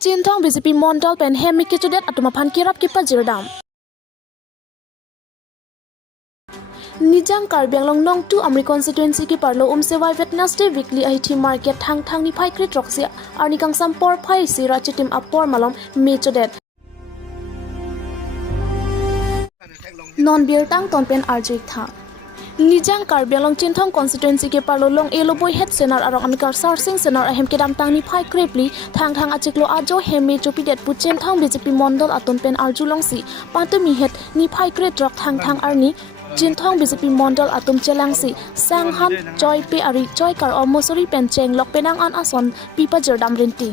Cintong BJP Mondal pen hemi kicudet atumapan kirap kipa jirdam. Nijang Karbiang long nong tu Amri constituency ki parlo Sewa Wednesday weekly IT market thang ni phai krit roxia arni kang sampor phai sira chitim apor malom mechodet. Non beer tang tonpen arjik tha. Nijang Karbiang long Cintong constituency ke parlo long eloboi head senar arong amikar sarsing senar ahem kedam tang ni phai krepli thang achiklo ajo hemi chopi det pu Cintong BJP Mondal atonpen arjulong si patumi het ni phai kret rok thang arni Cintong BJP Mondal atum chelangsi sanghan joy pe ari joy kar omosori pencheng lok penang an ason pipa jerdam rinti.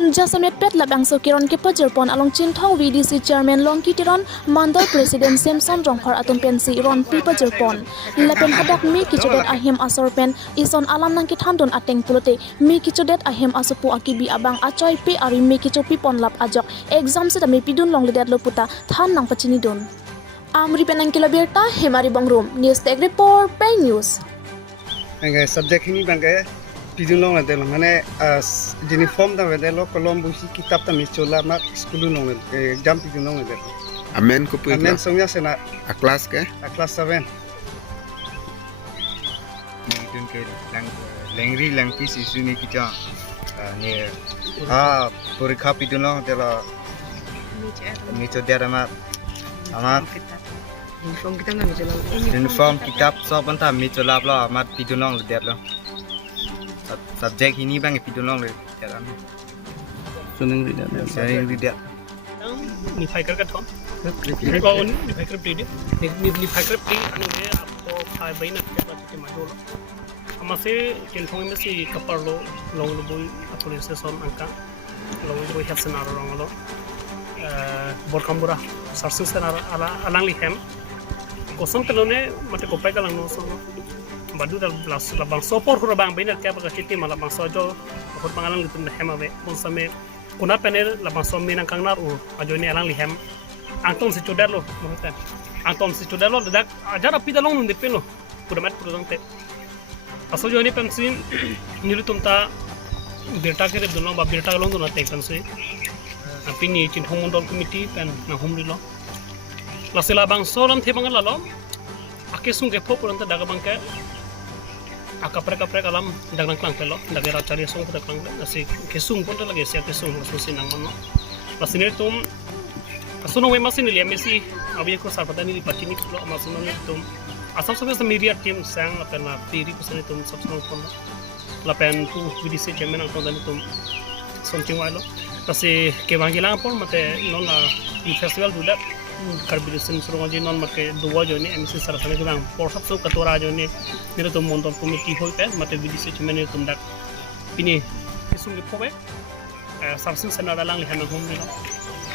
Jasamet pet labang so kiron ke pajerpon along Cintong VDC chairman Longki Tiron Mandal President Samson Rongkhar atum pensi ron pipa jerpon lapen hadak mi kichodet ahem asorpen ison alam nang kithandon ateng pulote mi kichodet ahem asupu akibi abang achoy pe ari mi kichopi pon lap ajok exam se tami pidun long lidat loputa than nang pachini don Amri penang kiloberta hemari bangrum news tech report pay news Angge subject ini bangke pidun long ade long mane uniform da ade lo kolom busi kitab ta michola mak school long exam pidun long ade Amen ko po amen songya sena a class ke a class 7 Dun ke lengri langpis isu ni kita ni porikha pidun long ade lo micho dia ama uniform kitab sopan ta michola lo amat pidun long ade lo subjek ini bang pidun long le jalan suning rida sering tidak ni phai kar ka thon ni ko on ni phai kar pri ni phai kar pri ani ne apko phai bain na ka ti ma do amase Cintong me si kaparlo long lo boy police station angka long lo boy hat senar rong lo borkambura sarsu senar ala alang lihem kosong telone mate ko pai kalang no so badu dal blas labang sopor ko bang bain ka ba kiti mala bang sojo ko pangalang gitu na hemabe kon same kuna penel labang som minang kang nar ajo ni alang lihem angtom si chodar lo mohtan angtom si chodar lo dak ajar api dalong nun depen lo puramat purang te aso jo ni pensin nilu tumta berta kere dunong ba berta long dun te pensin api ni Cintong Mondal committee pen na humri lo lasila bang solam the bangal lo ake sung ge pho purang ta daga bang ke akapre alam dagang klang pelo dagera cari song pada klang nasi kesung pun lagi siap kesung susi nang mano pasine tum asuno we masin li mesi abi ko sarpata ni pati ni lo masuno ni tum asam sabe sa media team sang apena piri ko sane tum sab song pon lapen tu VDC chairman ang tondan tum something walo pasi ke bangilang pon mate non la festival duda Karbilusin suruh aja non make dua jo ni MC sarasane ko bang por sab so katora jo ni nire tum Mondal committee hoi pe mate VDC chairman ni tum dak ini kesung ge phobe sarsin senar alang lihem hom ni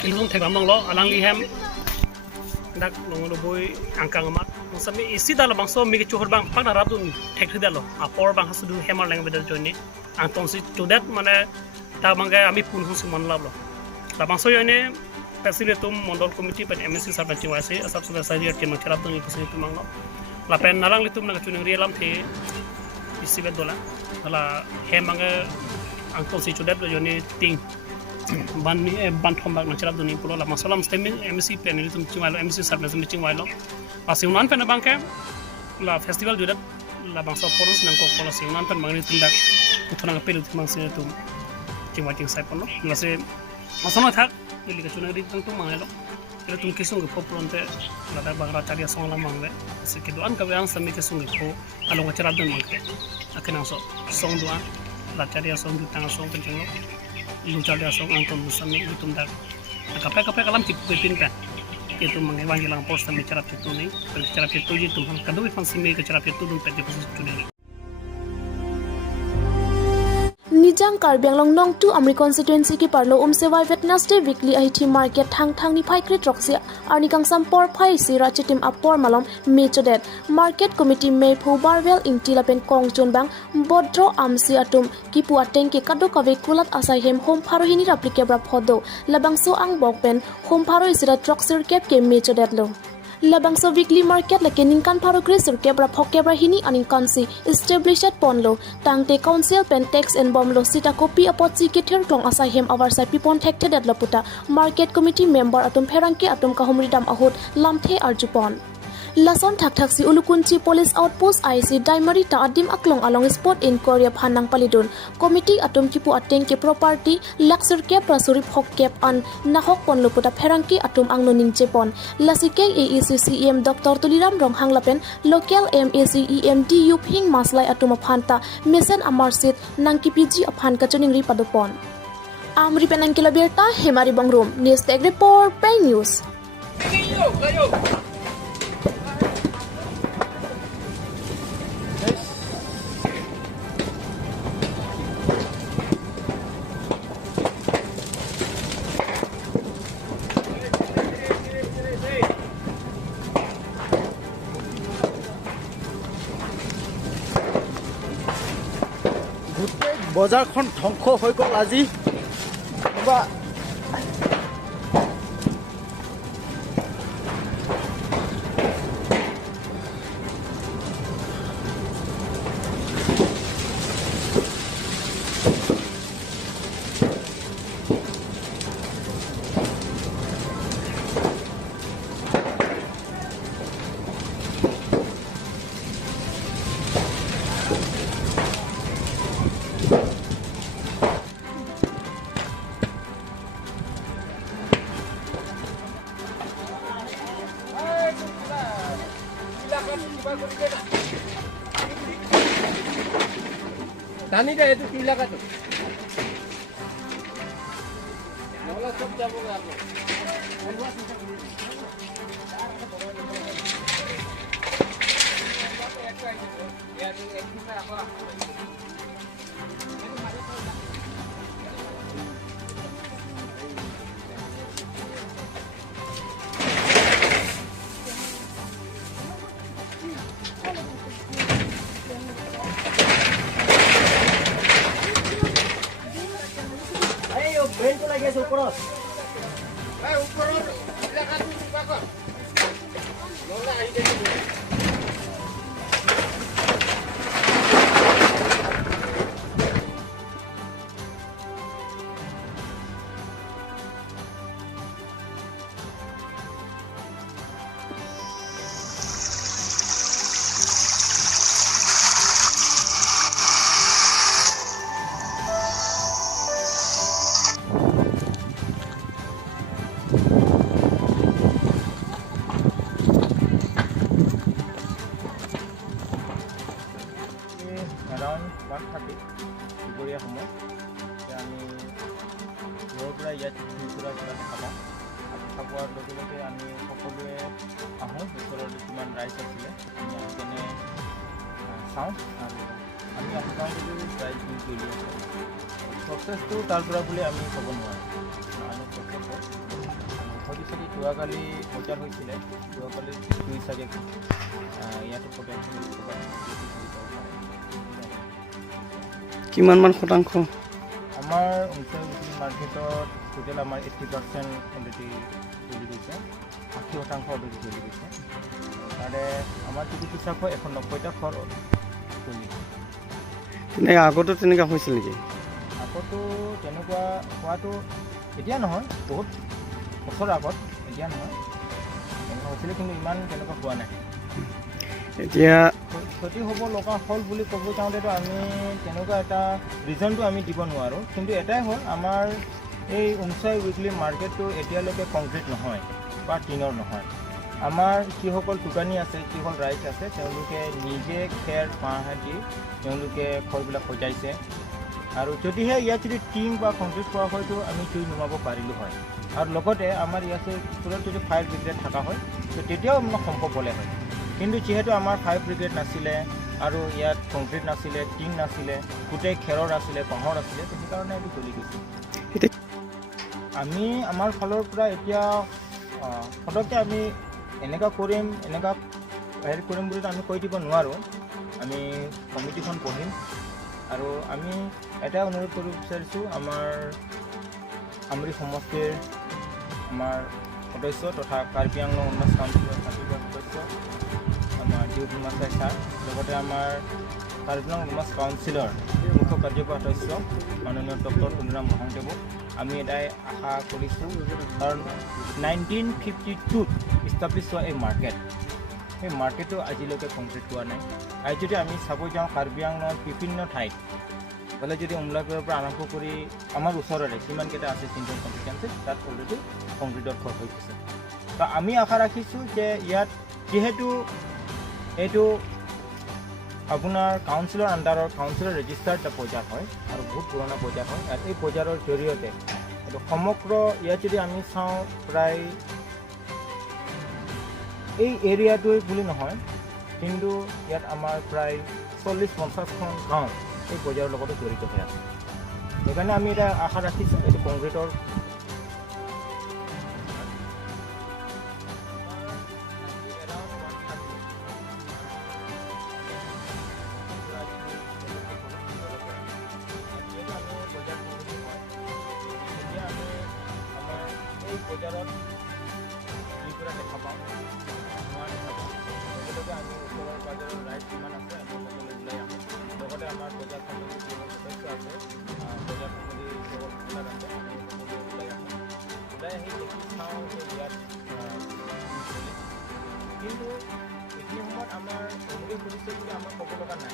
ilung thegam nang lo alang lihem dak long lo boy angkang mat musame isi dal bang so mi ge chuhor bang pang rab dun thek dalo apor bang hasudu hemar lang bedal jo ni angton si tudat mane ta bang ami pun husu man lab lo la bang so yo ne Presiden tum Mondal committee pen MSC sarban ciwase asap sudah saja ke masyarakat tung itu tum manglo lapen nalang litum naga tuning rialam the isi bedola ala hemanga angkol si chudat do joni ting ban ni ban thombak masyarakat tung pulo la masalam stem MSC pen litum ciwalo MSC sarban ciwalo pasiunan pen bangke la festival judat la bangsa poros nang ko pola siunan pen mangni tindak utana pel tum mangse tum ciwati sai pono lase masama thak ili ka chunang ring tang mangelo ila tum kisung ge popron te la da bangra charia song la mangle se ke doan ka yang sami kisung ge po along achara dan mangke akena so song doan la charia song du tang song penjeng lo lu charia song angton sami tum dak kape kalam tip pin ka itu mangewang hilang post sami cara itu ni cara itu ji tum han kadu fan simi ke cara itu dum pe de post tu ni Nijang Karbiang long nong tu Amri constituency ki parlo Sewa Wednesday weekly IT market thang ni phai krit roxia arni kang sampor phai sira chitim apor malom mechodet market committee me phu barwell ingti lapen kong chon bang bodro amsi atum ki puateng ke kado kave kulat asai hem hom pharo hini rapli kebra phodo labang so ang bokpen hom pharo sira troxir kep ke mechodet lo Labangso weekly market la keningkan parogre surkebra phokebra hini aningkansi established ponlo tangte council pen tax and bomlo sita copy apotsi keter klong asahem awarsa pipon thekte dadlaputa market committee member atum pherangke atum kahumridam ahut lamthe arjupon Lason thak-thaksi ulukunchi police outpost IC Daimari ta adim aklong along spot inquiry phanang palidun committee atum kipu ateng ke property laksur ke prasuri phok kep an nahok ponloputa pherangki atum angno ningjepon lasike AECCEM Dr Tuliram Ronghang lapen local MACEM DU phing maslai atum phanta mesen amarsit nangki PG aphan kachoning ri padopon amri penang kiloberta hemari bangrum news tech report pay news গোটেই বজাৰখন ধ্বংস হৈ গ'ল আজি কিবা জানি দে এইটো কি লাগাটো নহ'লে চব যাবগৈ আকৌ ব্ৰেইনটো লাগি আছে ওপৰত ওপৰৰ ইলাকাটো কিবা নহ'লে আহি থাকিব around 1:30 দুপৰীয়া সময় আমি ঘৰৰ পৰা ইয়াত ঘূৰা ফুৰা দেখা পাওঁ দেখা পোৱাৰ লগে লগে আমি সকলোৱে আহোঁ ওচৰত কিমান ৰাইজ আছিলে আমি আহি কেনে চাওঁ আৰু আমি আহি পাওঁ বুলি ৰাইজ চলি আছে প্ৰচেছটো তাৰ পৰা বুলি আমি ক'ব নোৱাৰোঁ আমি প্ৰচেছ ভৱিষ্যতে যোৱাকালি বজাৰ হৈছিলে যোৱাকালি দুই চাগে ইয়াতে পটেঞ্চিয়েল কিমানমান শতাংশ আমাৰ অঞ্চল মাৰ্কেটত টোটেল আমাৰ 80% অলৰেডি চলি গৈছে 80% অলৰেডি চলি গৈছে তাৰে আমাৰ যিটো পোচাক হয় 190টা ঘৰ চলি তেনেকৈ আগতো তেনেকৈ হৈছিল নেকি আগতো তেনেকুৱা হোৱাটো এতিয়া নহয় বহুত বছৰ আগত এতিয়া নহয় তেনেকুৱা হৈছিলে কিন্তু ইমান তেনেকুৱা হোৱা নাই এতিয়া ক্ষতি হ'ব লগা হ'ল বুলি ক'ব যাওঁতেতো আমি তেনেকুৱা এটা ৰিজনটো আমি দিব নোৱাৰোঁ কিন্তু এটাই হ'ল আমাৰ এই উমচাই উইকলি মাৰ্কেটটো এতিয়ালৈকে কংক্ৰিট নহয় বা টিনৰ নহয় আমাৰ যিসকল দোকানী আছে যিসকল ৰাইজ আছে তেওঁলোকে নিজে খেৰ বাঁহ দি তেওঁলোকে ঘৰবিলাক সজাইছে আৰু যদিহে ইয়াত যদি টিং বা কংক্ৰিট কৰা হয়তো আমি জুই নুমাব পাৰিলোঁ হয় আৰু লগতে আমাৰ ইয়াতে ওচৰত যদি ফায়াৰ ব্ৰিগেড থকা হয় তো তেতিয়াও মানে সম্ভৱ হ'লে হয় কিন্তু যিহেতু আমাৰ ফায়াৰ ব্ৰিগেড নাছিলে আৰু ইয়াত কংক্ৰিট নাছিলে টিং নাছিলে গোটেই খেৰৰ আছিলে বাঁহৰ আছিলে সেইকাৰণে এইটো চলি গৈছে আমি আমাৰ ফালৰ পৰা এতিয়া ফটককৈ আমি এনেকুৱা কৰিম এনেকুৱা হেৰি কৰিম বুলি আমি কৈ দিব নোৱাৰোঁ আমি কমিটিখন পঢ়িম আৰু আমি এটাই অনুৰোধ কৰিব বিচাৰিছোঁ আমাৰ আমৰি সমষ্টিৰ আমাৰ সদস্য তথা কাৰ্বি আংলং উন্নয়ন কাউন্সিলৰ আমাৰ ডিউ হিমাচাই ছাৰ, লগতে আমাৰ কাৰ্বি আংলং উইমেন্স কাউন্সিলৰ মুখ্য কাৰ্যবাহী সদস্য মাননীয় ডক্টৰ তুলুৰাম মহন্তদেৱো আমি এটাই আশা কৰিছোঁ, কাৰণ 1952ত ইষ্টাব্লিছ হোৱা এই মাৰ্কেট, সেই মাৰ্কেটটো আজিলৈকে কমপ্লিট হোৱা নাই। আৰু যদি আমি চাব যাওঁ কাৰ্বি আংলঙৰ বিভিন্ন ঠাইত, হ'লে যদি উমলাপুৰৰ পৰা আৰম্ভ কৰি আমাৰ ওচৰৰে যিমানকেইটা আছে চিন্তন কনষ্টিটুৱেঞ্চি, তাত অলৰেডি কংক্ৰিটৰ ঘৰ হৈ গৈছে। তো আমি আশা ৰাখিছোঁ যে ইয়াত যিহেতু এইটো আপোনাৰ কাউন্সিলৰ আণ্ডাৰৰ কাউন্সিলৰ ৰেজিষ্টাৰ্ড এটা বজাৰ হয় আৰু বহুত পুৰণা বজাৰ হয়। আৰু এই বজাৰৰ জৰিয়তে এইটো সমগ্ৰ ইয়াত যদি আমি চাওঁ, প্ৰায় এই এৰিয়াটোৱে বুলি নহয়, কিন্তু ইয়াত আমাৰ প্ৰায় 40-50খন গাঁও এই বজাৰৰ লগতে জড়িত হৈ আছে। সেইকাৰণে আমি এটা আশা ৰাখিছোঁ এইটো কংক্ৰিটৰ বজাৰত যিবিলাক দেখা পাওঁ, লগতে আমি ওচৰৰ বজাৰৰ ৰাইজ কিমান আছে আমি সকলোৱে ওলাই আহোঁ। লগতে আমাৰ বজাৰ সমিতিৰ যিবোৰ সদস্য আছে, বজাৰ সমিতিৰ যিবোৰ খোলাত আছে, আমি সকলোৱে ওলাই আহোঁ। ওলাই আহি দেখি চাওঁ যে ইয়াত কিন্তু এইখিনি সময়ত আমাৰ অনুভৱ কৰিছে বুলি আমাৰ ক'ব লগা নাই,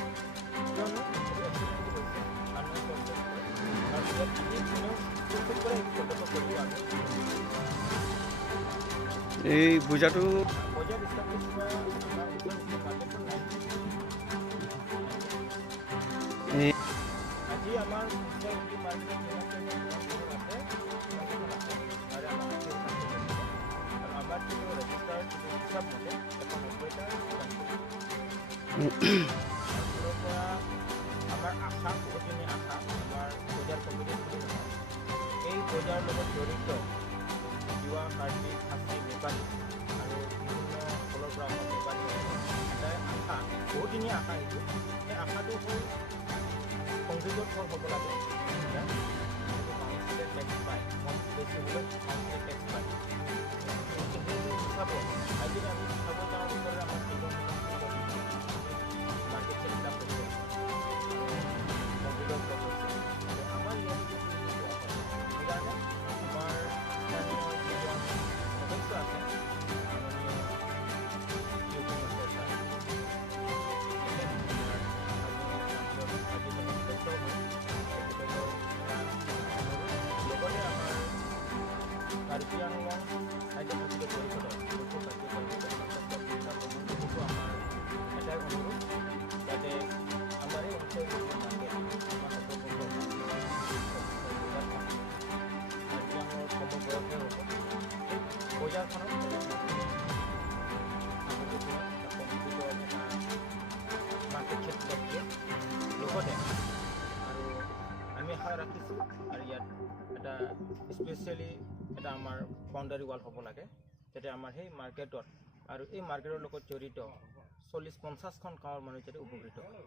কিয়নো এইটো এক্সিডেণ্ট হৈছে মানুহে প্ৰস্তুত কৰে আৰু ইয়াত আমি কোনেও প্ৰস্তুত কৰে এইটো প্ৰত্যক্ষ কৰিব আমি। এই পূজাটো বজাৰ ইষ্টাব্লিছ হোৱা আজি আমাৰ আমাৰ যিটো ৰেজিষ্টাৰ হিচাপ মতে এখন পৰা আমাৰ আশা বহুতখিনি আশা আমাৰ বজাৰ কমিটি বুলি নহয়, এই বজাৰৰ লগত জড়িত তিৱা, কাৰ্বি, খাচী, নেপালী আৰু বিভিন্ন ফলৰ পৰা অহা নেপালী এটাই আশা, বহুতখিনি আশা এইটো। সেই আশাটো হ'ল কংক্ৰিটৰ ঘৰ হ'ব লাগে, কাউন্সিলে টেক্স পায়, কম বেছি হ'লেও কাউন্সিলে টেক্স পায়। সেইটো হিচাপত আজি আমি চাব যাওঁ ওচৰৰে আমাৰ মাৰ্কেট চেটবিলাক হৈছে কংক্ৰিটৰ ঘৰ হৈছে। আমাৰ ইয়াত সেইকাৰণে আমাৰ স্থানীয় যিজন সদস্য আছে মাননীয় লগতে আমাৰ কাৰ্বি আংলং খাদ্য সমিতি পৰিষদৰ মুখ্য কাৰ্যবাহী সদস্য আমাৰ এটাই অনুৰোধ, যাতে আমাৰ এই অঞ্চলটোৰ মাৰ্কেট আমাৰ কাৰ্বি আংলঙৰ সমবয়সে হ'ব, এই বজাৰখনত মাৰ্কেট ক্ষেত্ৰত দিয়ে। লগতে আৰু আমি আশা ৰাখিছোঁ আৰু ইয়াত এটা স্পেচিয়েলি এটা আমাৰ বাউণ্ডাৰী ৱাল হ'ব লাগে, যাতে আমাৰ সেই মাৰ্কেটত আৰু এই মাৰ্কেটৰ লগত জড়িত 40-50খন গাঁৱৰ মানুহ যাতে উপকৃত হয়।